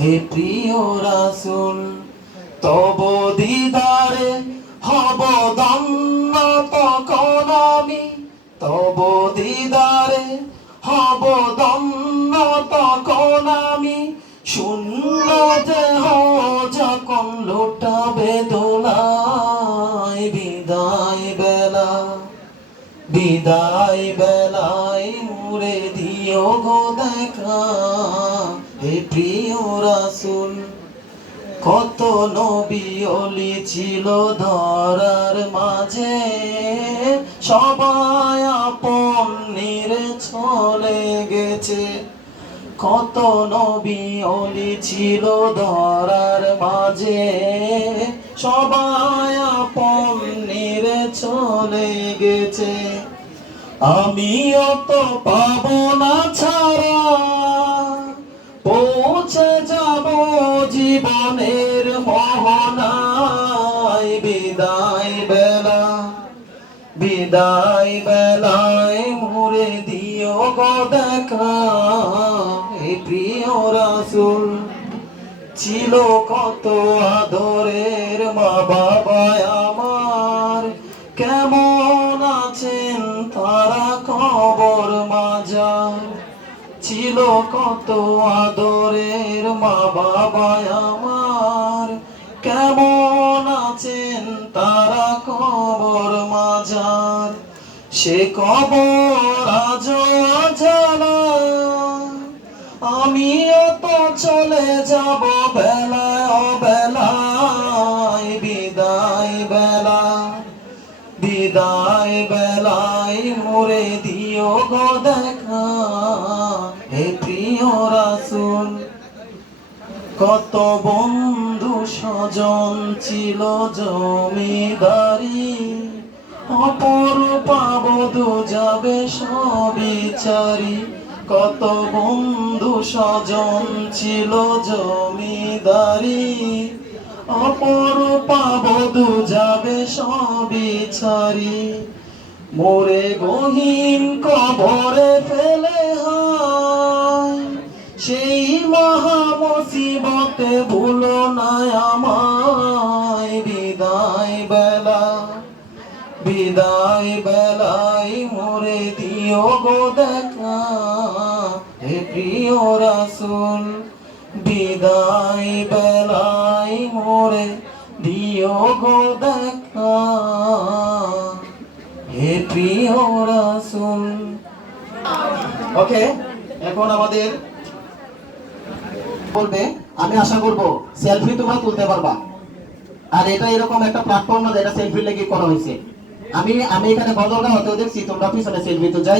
হে প্রিয় রাসুল, তব দিদারে হব দন্ন তখন আমি। তব দিদারে হব দন্ন তখন আমি। শূন্য দেহ যখন লুটাবে দোলায় বিদায় বেলা, বিদায় বেলায় মুরে দিও গো দেখা। প্রিয় রাসুল, কত নবী অলি ছিল ধরার মাঝে। সবাই আপন নিরে চলে গেছে। কত নবী অলি ছিল ধরার মাঝে। সবাই আপন নিরে চলে গেছে। আমিও তো পাবো না ছাড়া। বিদায় বেলা, বিদায় বেলায় মুরে দিও গো দেখা। এই প্রিয় রাসুল, ছিল কত আদরের মা বাবা আমার। কেমন আছেন তারা কবর মাজার? ছিল কত আদরের মা বাবা আমার। কেমন তারা কবর মাজার, সে কবর আজ জানা আমিও তো চলে যাব বেলায় অবেলায়, বিদায় বেলা, বিদায় বেলায় মোরে দিও গো দেখা। হে প্রিয় রাসুল, কত বন্ধু স্বজন ছিল জমিদারি। অপরূপা বধু যাবে সবিচারি। কত বন্ধু স্বজন ছিল জমিদারি। অপরূপা বধু যাবে সবিচারি। মোরে গহীন কবরে ফেলে হয়। সেই মহা মুসিবতে ভুলো না আমায়। বিদায় বেলা বিদায় বেলায় মোরে দিও গো দেখা। হে প্রিয় রাসুল, বিদায় বেলায় মোরে দিও গো দেখা। হে প্রিয় রাসুল। ওকে এখন আমাদের বলবে, আমি আশা করব সেলফি তোমরা তুলতে পারবা। আর এটা এরকম একটা প্ল্যাটফর্ম না যেটা সেলফি লেগে করা হয়েছে। আমি আমি এখানে বদলগা হতেও দেখছি, তোমরা পিছনে সেলফি তো যাই।